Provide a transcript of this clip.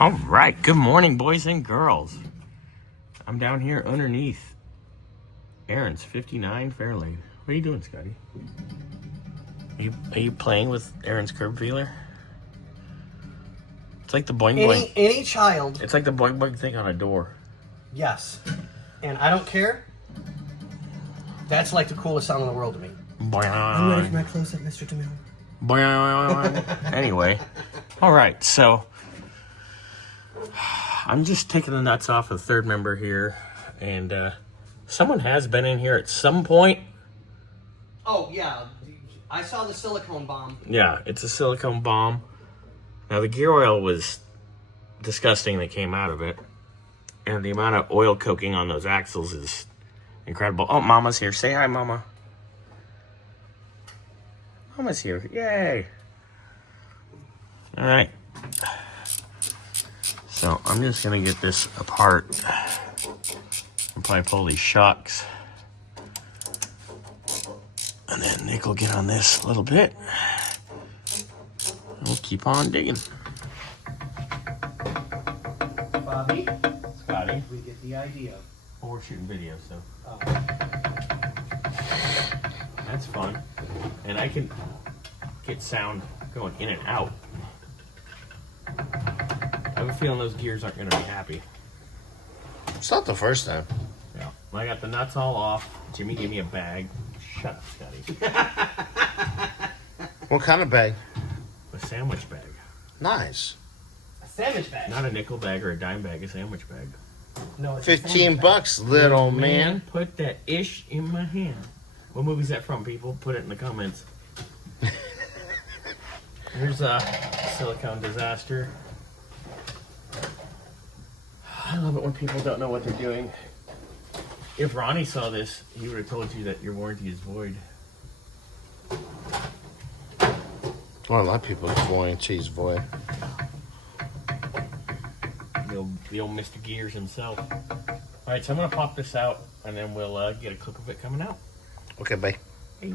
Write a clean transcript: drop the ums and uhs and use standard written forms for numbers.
All right, good morning, boys and girls. I'm down here underneath Aaron's 59 Fairlane. What are you doing, Scotty? Are you playing with Aaron's curb feeler? It's like the boing boing. Any child. It's like the boing boing thing on a door. Yes. And I don't care. That's like the coolest sound in the world to me. Boing. I'm ready for my close-up, Mr. DeMille. Boing. Anyway, all right, so I'm just taking the nuts off of the third member here, and someone has been in here at some point. Oh, yeah. I saw the silicone bomb. Yeah, it's a silicone bomb. Now, the gear oil was disgusting that came out of it, and the amount of oil coating on those axles is incredible. Oh, Mama's here. Say hi, Mama. Mama's here. Yay. All right. So I'm just going to get this apart and probably pull these shocks. And then Nick will get on this a little bit. We'll keep on digging. Bobby? Scotty? We get the idea. Well, we're shooting video, so. Oh. That's fun. And I can get sound going in and out. I have a feeling those gears aren't going to be happy. It's not the first time. Yeah. I got the nuts all off. Jimmy gave me a bag. Shut up, Scotty. What kind of bag? A sandwich bag. Nice. A sandwich bag. Not a nickel bag or a dime bag, a sandwich bag. No, it's 15 bucks, little man. Put that ish in my hand. What movie's that from, people? Put it in the comments. Here's a silicone disaster. I love it when people don't know what they're doing. If Ronnie saw this, he would have told you that your warranty is void. Well, a lot of people's warranty's void. The old Mr. Gears himself. All right, so I'm going to pop this out, and then we'll get a clip of it coming out. Okay, bye. Hey.